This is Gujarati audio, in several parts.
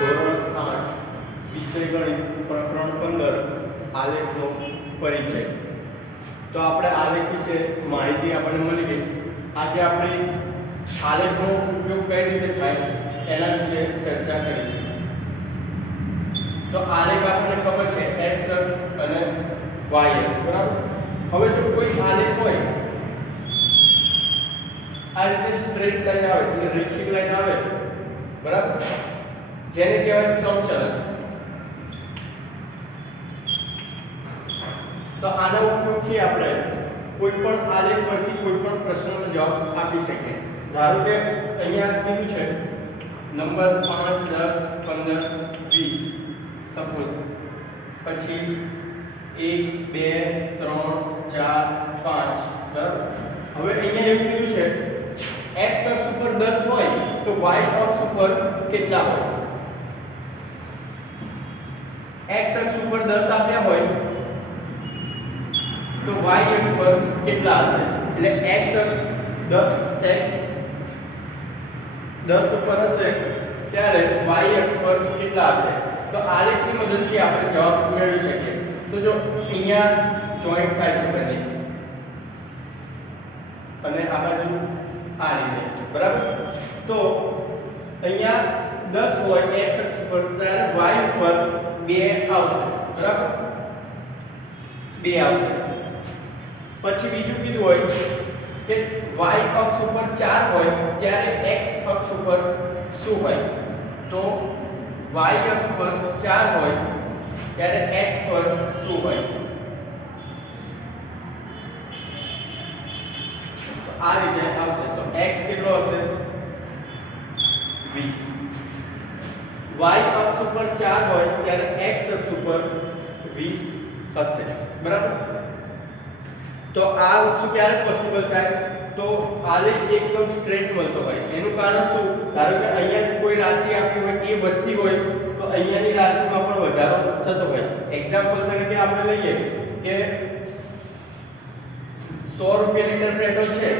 ધોરણ 8 વિષય ગણિત પ્રકરણ 15 આલેખનો પરિચય। તો આપણે આલેખ વિશે માહિતી આપણને મળી ગઈ। આજે આપણે આલેખનો ઉપયોગ કઈ રીતે થાય એના વિશે ચર્ચા કરીશું। તો આલેખ આપણને ખબર છે x અક્ષ અને y અક્ષ, બરાબર। હવે જો કોઈ આલેખ હોય આ રીતે સ્ટ્રેટ લાઈન આવે એટલે રેખીય લાઈન આવે, બરાબર, જેને કહેવાય સમચલન। તો આના ઉપયોગથી આપણે કોઈ પણ આલેખ પરથી કોઈ પણ પ્રશ્નનો જવાબ આપી શકીએ। ધારો કે અહીંયા કીધું છે નંબર 5 10 15 20 સપોઝ, પછી 1 2 3 4 5, બરાબર। હવે અહીંયા એવું કીધું છે x અક્ષ ઉપર 10 હોય તો y અક્ષ ઉપર કેટલા હોય? x અક્ષ ઉપર 10 આપ્યા હોય તો y અક્ષ પર કેટલા હશે? એટલે x અક્ષ 10 ઉપર હશે ત્યારે y અક્ષ પર કેટલા હશે? તો આલેખની મદદથી આપણે જવાબ મેળવી શકીએ। તો જો અહીંયા જોઈન્ટ થાય છે બંને અને આ બાજુ આ રીતે, બરાબર। તો અહીંયા 10 હોય x અક્ષ ઉપર ત્યારે y ઉપર 2 આવશે, બરાબર, 2 આવશે। પછી બીજું કીધું હોય કે y અક્ષ ઉપર 4 હોય ત્યારે x અક્ષ ઉપર શું હોય? તો y અક્ષ પર 4 હોય ત્યારે x પર શું હોય? તો આ રીતે આવશે। તો x કેટલો હશે? 20। y અક્ષ ઉપર 4 હોય ત્યારે x અક્ષ ઉપર 20 હશે, બરાબર। તો આ વસ્તુ ક્યારે પોસિબલ થાય? તો આલેખ એકદમ સ્ટ્રેટ મળતો હોય। એનું કારણ શું? ધારો કે અહીંયા કોઈ રાશિ આપી હોય એ વધતી હોય તો અહીંયાની રાશિમાં પણ વધારો થતો હોય। એક્ઝામ્પલ તરીકે આપણે લઈએ કે 100 રૂપિયા લીટર પેટ્રોલ છે,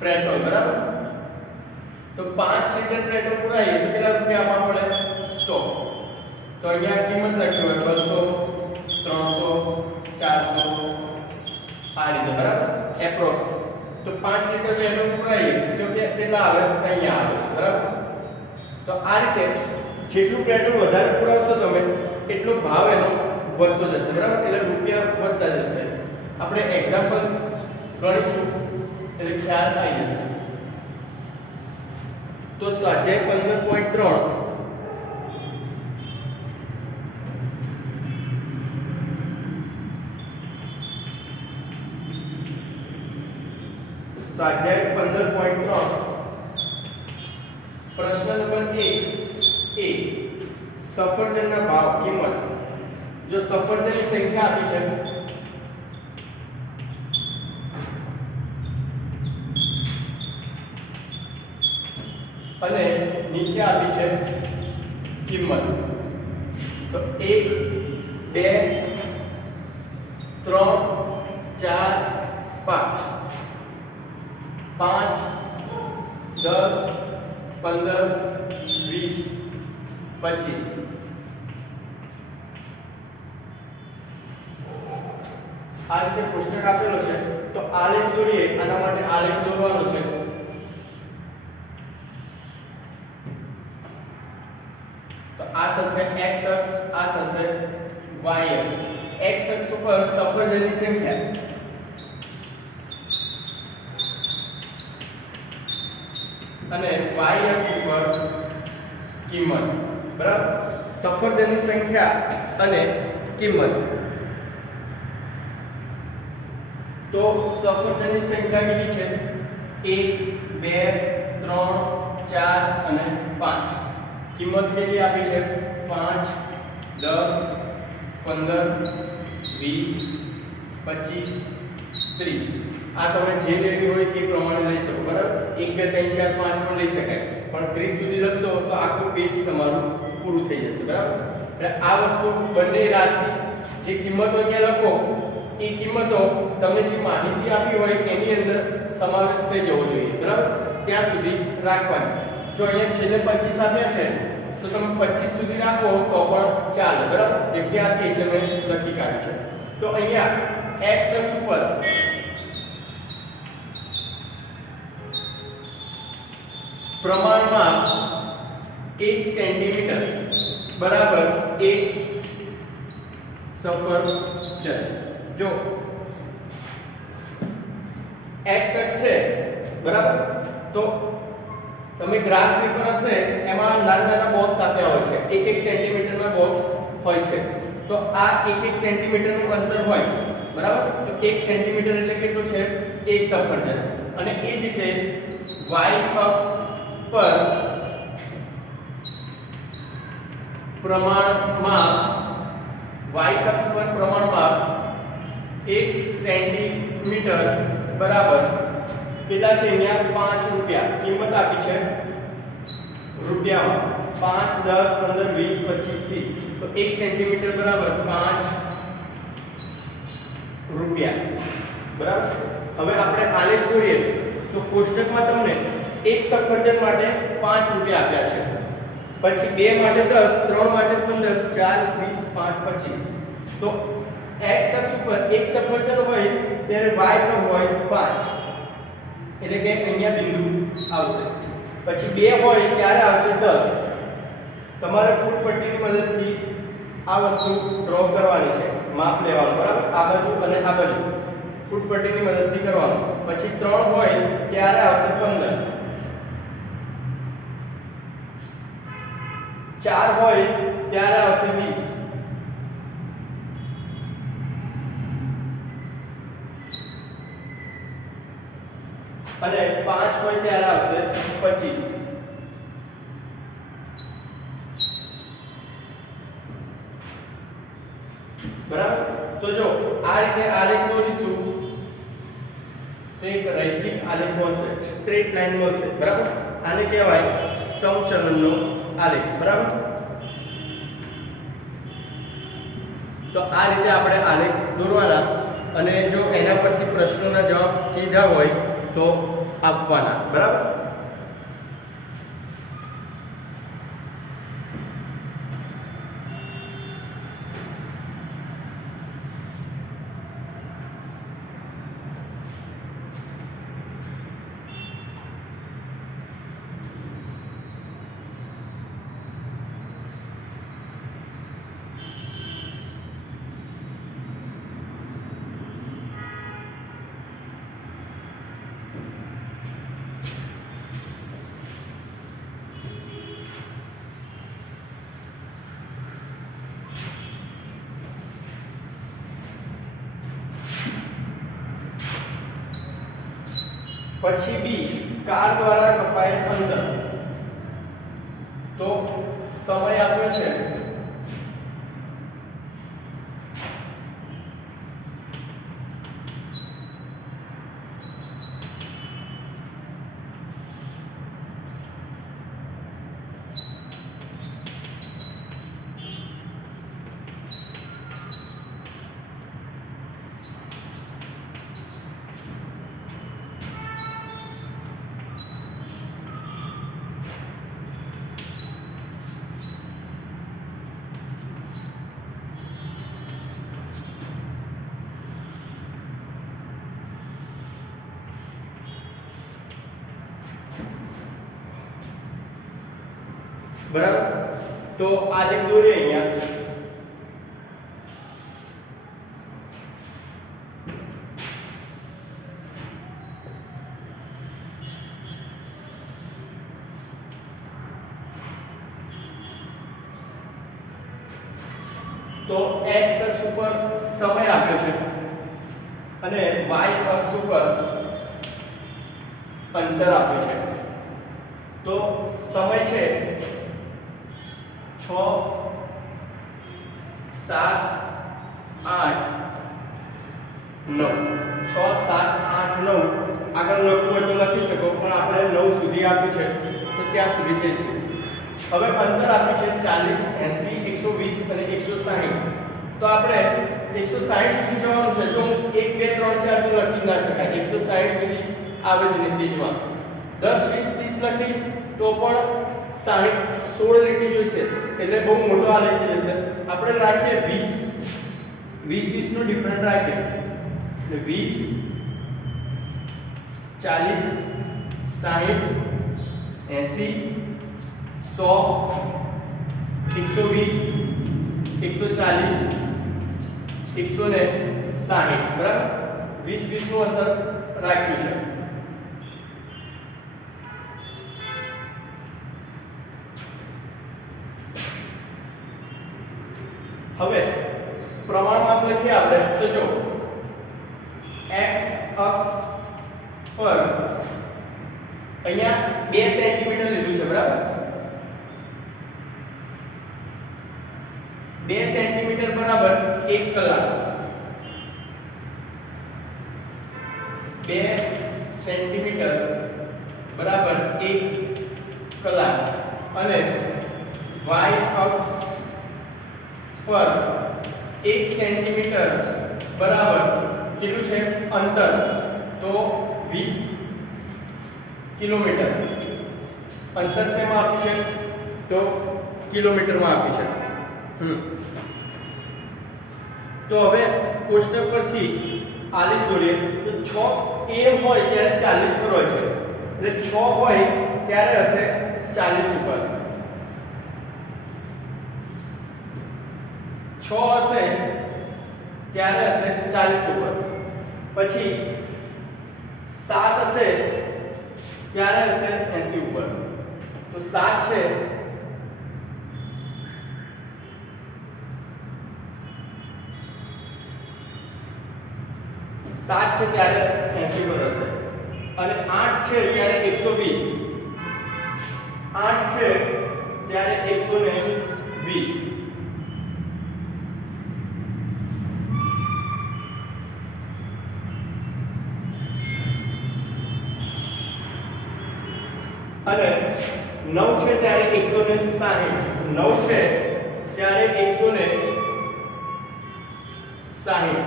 પેટ્રોલ, બરાબર। તો 5 લીટર પેટ્રોલ પુરાઈએ તો કેટલા રૂપિયા આપવા પડે? 100। તો અહીંયા કિંમત લખી હોય 200 300 400 આ રીતે, બરાબર, એપ્રોક્સ। તો 5 લીટર પેટ્રોલ પુરાઈએ તો કેટલા આવે? અહીંયા આવે, બરાબર। તો આ રીતે જેટલું પેટ્રોલ વધારે પુરાવશો તમે એટલો ભાવ એનો વધતો જશે, બરાબર, એટલે રૂપિયા વધતા જશે। આપણે એક્ઝામ્પલ ગણીશું એટલે ખ્યાલ આવી જશે। તો સ્વાધ્યાય 15.3 સ્વાધ્યાય 15.3 પ્રશ્ન નંબર 1 એ સફરજનના ભાવ કિંમત। જો સફરજનની સંખ્યા આપી છે અને નીચે આપી છે કિંમત, તો 1 2 3 4 5 5 10 15 20 25 આ રીતે પુસ્તક આપેલો છે। તો આલેખ દોરીએ, આના માટે આલેખ દોરવાનો છે। તો આ થશે x અક્ષ, આ થશે y અક્ષ। x અક્ષ ઉપર સફરજનની સંખ્યા અને y અક્ષ ઉપર કિંમત, બરાબર। સફરજનની સંખ્યા અને કિંમત। તો સફરજનની સંખ્યા કેટલી છે? 1 2 3 4 અને 5। કિંમત કેટલી આપી છે? 5 10 15 20 25 30। આ તમે જે લેવી હોય એ પ્રમાણે લઈ શકો, બરાબર। 1 2 3 4 5 પણ લઈ શકાય, પણ 30 સુધી લખશો તો આખું પેજ તમારું પૂરું થઈ જશે, બરાબર। એટલે આ વસ્તુ બંને રાશિ જે કિંમતો અહીંયા લખો એ કિંમતો તમને જે માહિતી આપી હોય એની અંદર સમાવેશ થઈ જવો જોઈએ, બરાબર? ત્યાં સુધી રાખવાની. જો અહીંયા છેલ્લે 25 આપ્યા છે તો તમે 25 સુધી રાખો તો પણ ચાલે, બરાબર? જગ્યા હતી એટલે મેં લખી કાઢ્યું છે. તો અહીંયા x અક્ષ ઉપર પ્રમાણમાં 1 સેન્ટીમીટર બરાબર 1 સફરજન. જો x અક્ષ છે બરાબર, તો તમે ગ્રાફ પેપર હશે એમાં નાના નાના બોક્સ આપ્યા હોય છે, 1 સેન્ટીમીટરના બોક્સ હોય છે. તો આ 1 સેન્ટીમીટરનું અંતર હોય, બરાબર? તો 1 સેન્ટીમીટર એટલે કેટલું છે? 1 સફરજન. અને એ જ રીતે y અક્ષ પર પ્રમાણમાં એક સેન્ટીમીટર બરાબર કેટલા છે? અહીંયા 5 રૂપિયા કિંમત આપી છે રૂપિયામાં. 5 10 15 20 25 30. તો 1 સેન્ટીમીટર બરાબર 5 રૂપિયા, બરાબર? હવે આપણે આલેખ દોરીએ તો કોષ્ટકમાં તમને એક સફરજન માટે 5 રૂપિયા આપ્યા છે, પછી 2 માટે 10, 3 માટે 15, 4 20 5 25. તો x અક્ષ ઉપર એક સફરજન હોય ત્યારે y પર હોય 5, એટલે કે અહીંયા બિંદુ આવશે. પછી 2 હોય ત્યારે આવશે 10. તમારે ફૂટ પટ્ટીની મદદથી આ વસ્તુ ડ્રો કરવાની છે, માપ લેવાનું, બરાબર? આ બાજુ અને આ બાજુ ફૂટ પટ્ટીની મદદથી કરવાનું. પછી 3 હોય ત્યારે આવશે 15, 4 હોય ત્યારે આવશે 20, અને 5 હોય ત્યારે આવશે 25. બરાબર? તો જો આ રીતે આલેખ દોરીશું તો એક રૈખિક આલેખ મળશે, સ્ટ્રેટ લાઈન મળશે, બરાબર? આને કહેવાય સમચલનનો આલેખ, બરાબર? તો આ રીતે આપણે આલેખ દોરવાના, અને જો એના પરથી પ્રશ્નોના જવાબ કીધા હોય તો આપવાના, બરાબર? પછી બી કાર દ્વારા કપાયેલ અંતર. તો સમય આપ્યો છે બરાબર? તો આલેખ દોરીએ અહીંયા. તો x અક્ષ ઉપર સમય આપ્યો છે અને y અક્ષ ઉપર અંતર આપ્યું છે. તો સમય છે 6 7 8 9. 6 7 8 9 આગળ લખવું હોય તો લખી શકો, પણ આપણે 9 સુધી આપ્યું છે તો ત્યાં સુધી જઈશું. હવે અંતર આપ્યું છે 40 80 120 અને 160. તો આપણે 160 સુધી જવાનું છે. જો 1 2 3 4 તો લખી જ ના શકાય. 160 સુધી આવે છે ને પેજમાં. 10 20 30 લખીશ તો પણ 60 16 લીટી જોઈશે એટલે બહુ મોટો આલેખ થઈ જશે. આપણે રાખીએ 20 20 નો ડિફરન્ટ રાખીએ એટલે 20 40 60 80 100 120 140 160 બરાબર 20 નું અંતર રાખ્યું છે. હવે પ્રમાણમાં લખીએ આપણે તો જો x અક્ષ પર અહીંયા 2 સેન્ટીમીટર લીધું છે બરાબર 2 સેન્ટીમીટર બરાબર 1 કલાક 2 સેન્ટીમીટર બરાબર 1 કલાક અને y અક્ષ પર 1 સેન્ટીમીટર બરાબર કેટલું છે અંતર તો 20 કિલોમીટર અંતર શેમાં આપ્યું છે તો કિલોમીટરમાં આપ્યું છે. તો હવે કોષ્ટક પરથી આલેખ દોરીએ તો 6 am હોય ત્યારે 40 પર હોય છે એટલે 6 હોય ત્યારે હશે 40 ઉપર 6 હશે ત્યારે હશે 40 ઉપર પછી 7 હશે ત્યારે હશે 80 ઉપર તો 7 છે 7 છે ત્યારે 80 પર હશે અને 8 છે ત્યારે 120 8 છે ત્યારે 120 અને 9 છે ત્યારે 160 9 છે ત્યારે 160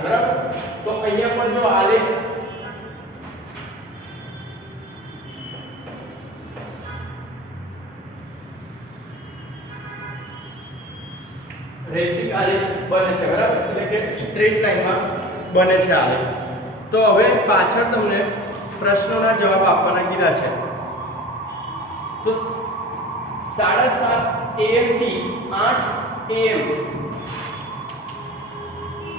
બરાબર. તો અહીંયા પણ જો આલેખ રેખિક આલેખ બને છે બરાબર એટલે કે સ્ટ્રેટ લાઈનમાં બને છે આલેખ. તો હવે પાછળ તમને પ્રશ્નોના જવાબ આપવાના કીધા છે. તો 7:30 am થી 8 am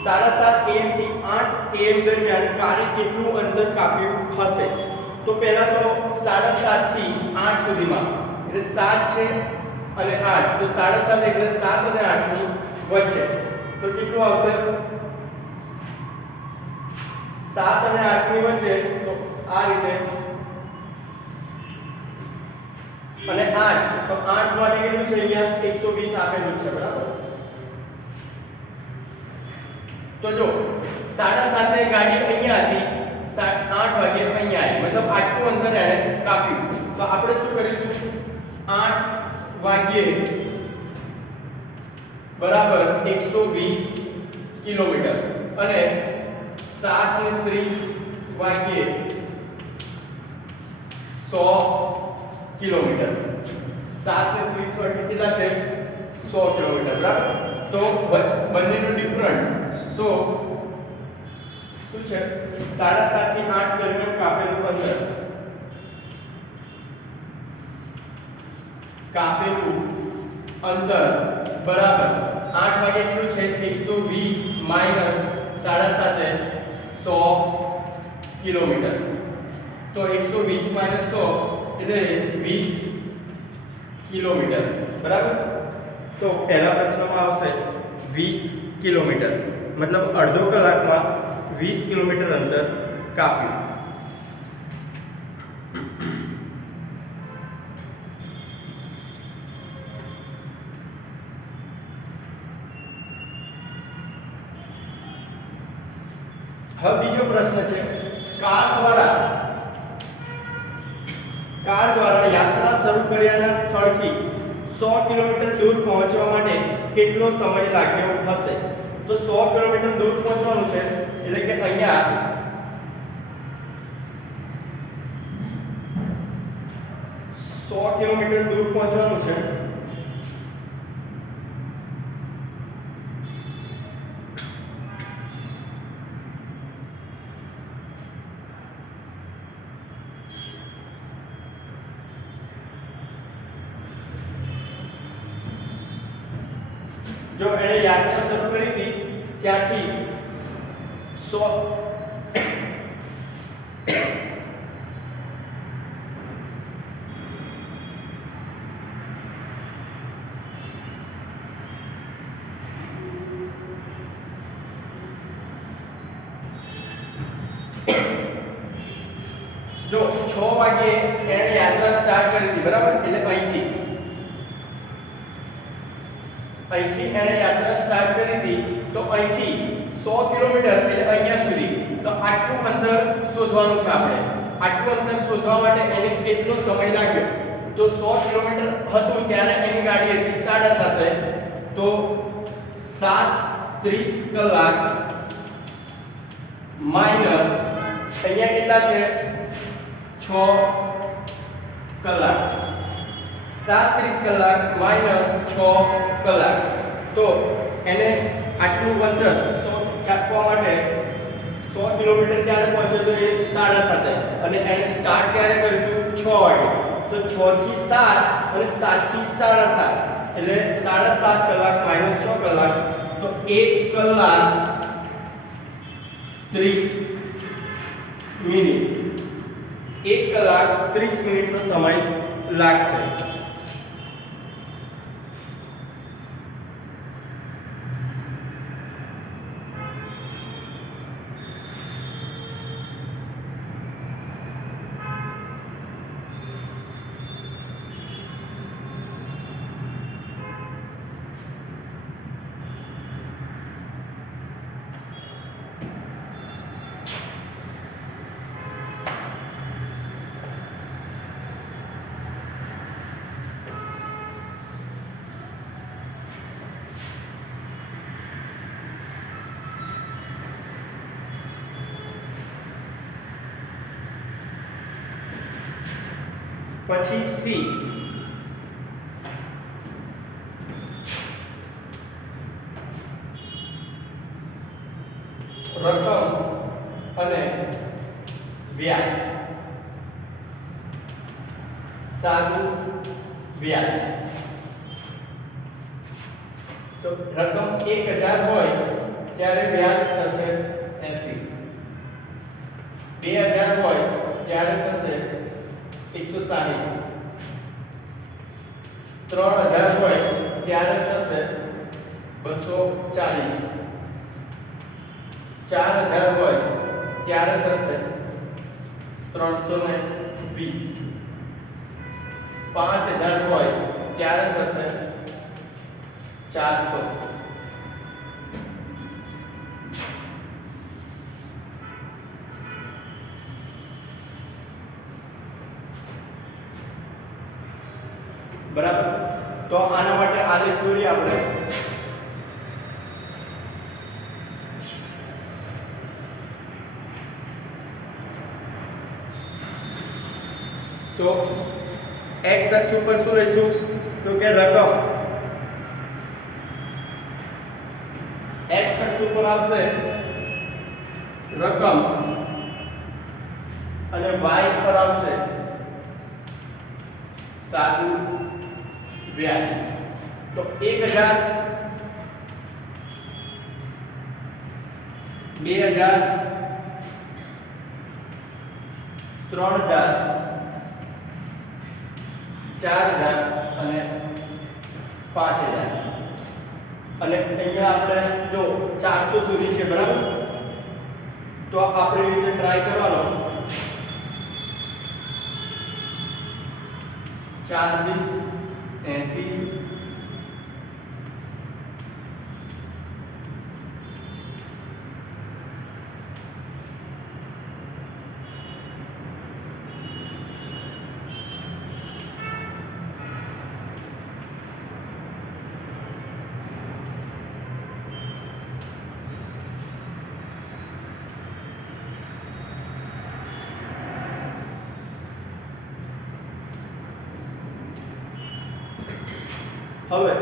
7:30 am થી 8 am દરમિયાન કારે કેટલું અંતર કાપ્યું હશે તો પહેલા તો 7:30 થી 8 સુધીમાં એટલે 7 છે અને 8 તો 7:30 એટલે 7 અને 8 ની વચ્ચે તો કેટલું આવશે 7 અને 8 ની વચ્ચે તો આ રીતે અને 8 તો 8 માટે કેટલું છે અહીંયા 120 આપેલું છે બરાબર. તો જો 7:30 ગાડી અહીંયા હતી 8 વાગે અહીંયા આવી મતલબ આટલું અંતર એને કાપ્યું તો આપણે શું કરીશું 8 વાગ્યે બરાબર 120 કિલોમીટર અને 7:30 વાગ્યે 100 કિલોમીટર 7:30 વાગે કેટલા છે 100 કિલોમીટર બરાબર. તો બંનેનો ડિફરન્ટ તો શું છે 7:30 થી 8 દરમિયાન કાપેલું અંતર બરાબર 8 વાગે કેટલું છે 120 માઈનસ 7:30 100 કિલોમીટર તો 120 માઈનસ 100 એટલે 20 કિલોમીટર બરાબર. તો પહેલા પ્રશ્નમાં આવશે 20 કિલોમીટર મતલબ અડધો કલાકમાં 20 કિલોમીટર અંતર કાપ્યું. હવે બીજો પ્રશ્ન છે કાર દ્વારા યાત્રા શરૂ કર્યાના સ્થળથી 100 કિલોમીટર દૂર પહોંચવા માટે કેટલો સમય લાગ્યો હશે. તો 100 કિલોમીટર દૂર પહોંચવાનું છે એટલે કે અહીંયા 100 કિલોમીટર દૂર પહોંચવાનું છે જો એને યાત્રા શરૂ કરી હતી ત્યાંથી 100 જો 6 વાગે એને યાત્રા સ્ટાર્ટ કરી હતી બરાબર એટલે અહીંથી એને યાત્રા સ્ટાર્ટ કરી હતી તો અહીંથી 100 કિલોમીટર એટલે અહીંયા સુધી તો આટલું અંતર શોધવાનું છે આપણે આટલું અંતર શોધવા માટે એને કેટલો સમય લાગ્યો તો 100 કિલોમીટર હતું ત્યારે એની ગાડી હતી 7:30 તો 7:30 કલાક માઈનસ અહીંયા કેટલા છે 6 કલાક 7:30 કલાક માઈનસ 6 કલાક તો એને આટલું અંતર 100 કાપવા માટે 100 કિલોમીટર ક્યારે પહોંચે તો એ 7:30 અને એને સ્ટાર્ટ ક્યારે કર્યું હતું 6 વાગે તો 6 થી 7 અને 7 થી 7:30 એટલે 7:30 કલાક માઈનસ 6 કલાક તો 1 કલાક 30 મિનિટ 1 કલાક 30 મિનિટનો સમય લાગશે પછી સી રકમ અને વ્યાજ સાદું વ્યાજ તો રકમ 1000 હોય ત્યારે વ્યાજ થશે 80 2000 હોય ત્યારે થશે 160 3000 હોય ત્યારે થશે 240 4000 હોય ત્યારે થશે 320 5000 હોય ત્યારે થશે 400 બરાબર તો આના માટે આલેખ દોરીએ આપણે તો x અક્ષ ઉપર શું લઈશું તો કે રકમ x અક્ષ ઉપર આવશે રકમ અને y પર આવશે સાદું વ્યાજ તો 1000 2000 3000 4000 અને 5000 અને અહીંયા આપણે જો 400 સુધી છે બરાબર તો આપણે એ રીતે ટ્રાય કરવાનો 4 80 50 હવે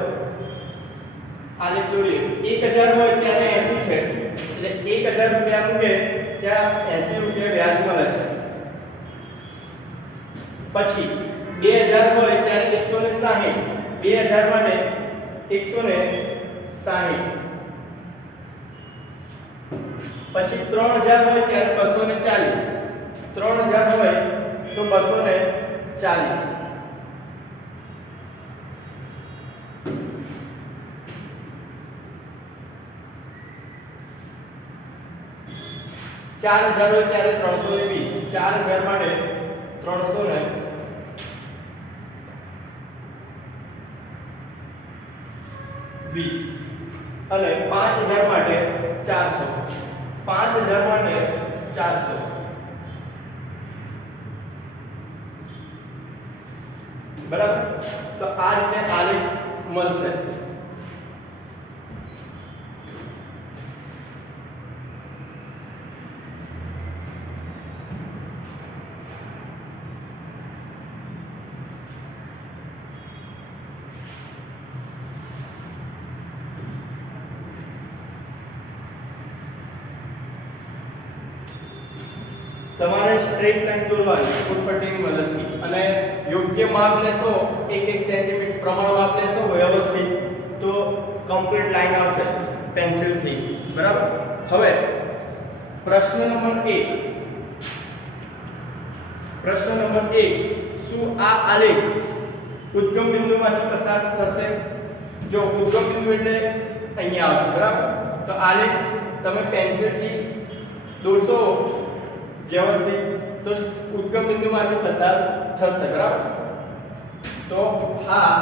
આલેખ દોરીએ 1000 હોય ત્યારે 80 છે એટલે 1000 રૂપિયા મૂકે ત્યાં 80 રૂપિયા વ્યાજ મળે છે. પછી 2000 હોય ત્યારે 160 2000 માટે 160. પછી 3000 હોય ત્યારે 240 3000 હોય તો 240. ચાર હજાર હોય ત્યારે 320 4000 માટે 320 અને 5000 માટે 400 5000 માટે 400. બરાબર. તો આ રીતે આલેખ મળશે. તમારે સ્ટ્રેટ લાઈન દોરવાની ફૂટપટ્ટીની મદદથી અને યોગ્ય માપ લેશો 1 સેન્ટીમીટર પ્રમાણ માપ લેશો વ્યવસ્થિત તો કમ્પ્લીટ લાઈન આવશે પેન્સિલથી. બરાબર. હવે પ્રશ્ન નંબર 1 શું આ આલેખ ઉદ્ગમ બિંદુમાંથી પસાર થશે? જો ઉદ્ગમ બિંદુ એટલે અહીંયા આવશે. બરાબર. તો આલેખ તમે પેન્સિલથી દોરશો વ્યવસ્થિત તો ઉદ્ગમ બિંદુમાંથી પસાર થશે. બરાબર. તો હા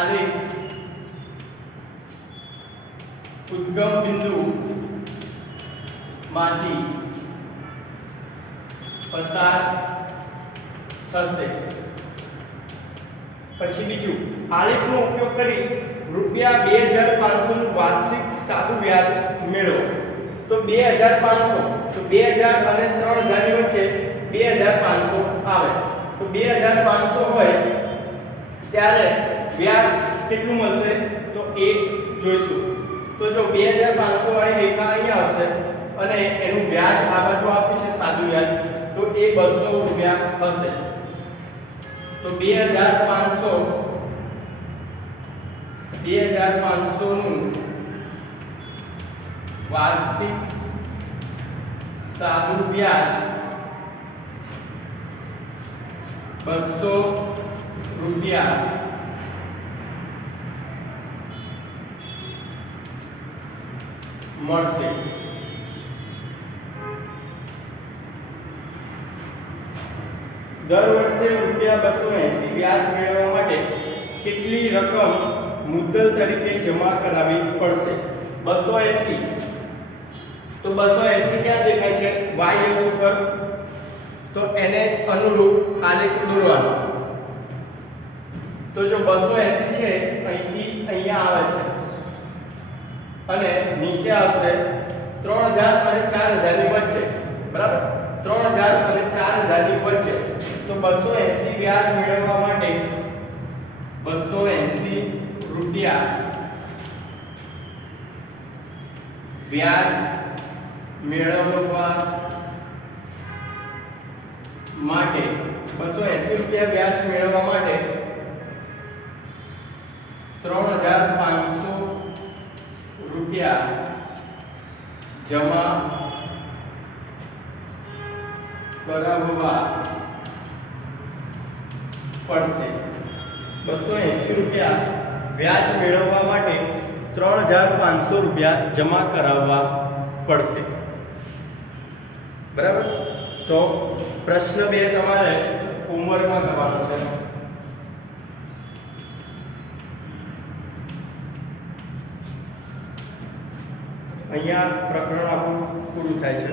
આલેખ ઉદ્ગમ બિંદુ માંથી પસાર થશે. પછી બીજું, આલેખનો ઉપયોગ કરી રૂપિયા 2500 નું વાર્ષિક સાદું વ્યાજ મેળવો. તો 2500 તો 2000 અને 3000 ની વચ્ચે 2500 આવે. તો 2500 હોય ત્યારે વ્યાજ કેટલું મળશે તો એ જોઈશું. તો જો 2500 વાળી રેખા અહીંયા હશે અને એનું વ્યાજ આ બાજુ આપ્યું છે સાદું વ્યાજ તો એ 200 રૂપિયા હશે. તો 2500 નું વાર્ષિક સાદું વ્યાજ 200 રૂપિયા મળશે. દર વર્ષે રૂપિયા 280 વ્યાજ મેળવવા માટે કેટલી રકમ મુદ્દલ તરીકે જમા કરાવવી પડશે? 280 તો 280 ક્યાં દેખાય છે? y અક્ષ ઉપર. તો એને અનુરૂપ આલેખ દોરવાનો. તો જો 280 છે અહીંથી અહીંયા આવે છે અને નીચે આવશે 3000 અને 4000 ની વચ્ચે. બરાબર. 3000 અને 4000 ની વચ્ચે. તો 280 વ્યાજ મેળવવા માટે 280 રૂપિયા વ્યાજ મેળવવા માટે 280 રૂપિયા વ્યાજ મેળવવા માટે 3500 રૂપિયા જમા કરાવવા પડશે. 280 રૂપિયા વ્યાજ મેળવવા માટે 3500 રૂપિયા જમા કરાવવા પડશે. બરાબર. તો પ્રશ્ન 2 તમારે હોમવર્કમાં કરવાનો છે. અહીંયા પ્રકરણ આપણું પૂરું થાય છે.